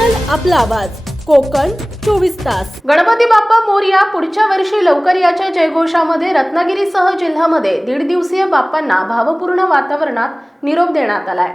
channel आपला आवाज कोकण चोवीस तास गणपती बाप्पा मोरया पुढच्या वर्षी लवकर याच्या जयघोषामध्ये रत्नागिरीसह जिल्ह्यामध्ये दीड दिवसीय बाप्पांना भावपूर्ण वातावरणात निरोप देण्यात आलाय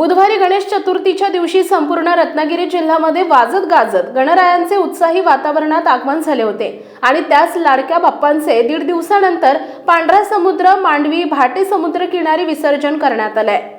बुधवारी गणेश चतुर्थीच्या दिवशी संपूर्ण रत्नागिरी जिल्ह्यामध्ये वाजत गाजत गणरायांचे उत्साही वातावरणात आगमन झाले होते आणि त्याच लाडक्या बाप्पांचे दीड दिवसानंतर पांढरा समुद्र मांडवी भाटे समुद्र किनारी विसर्जन करण्यात आलंय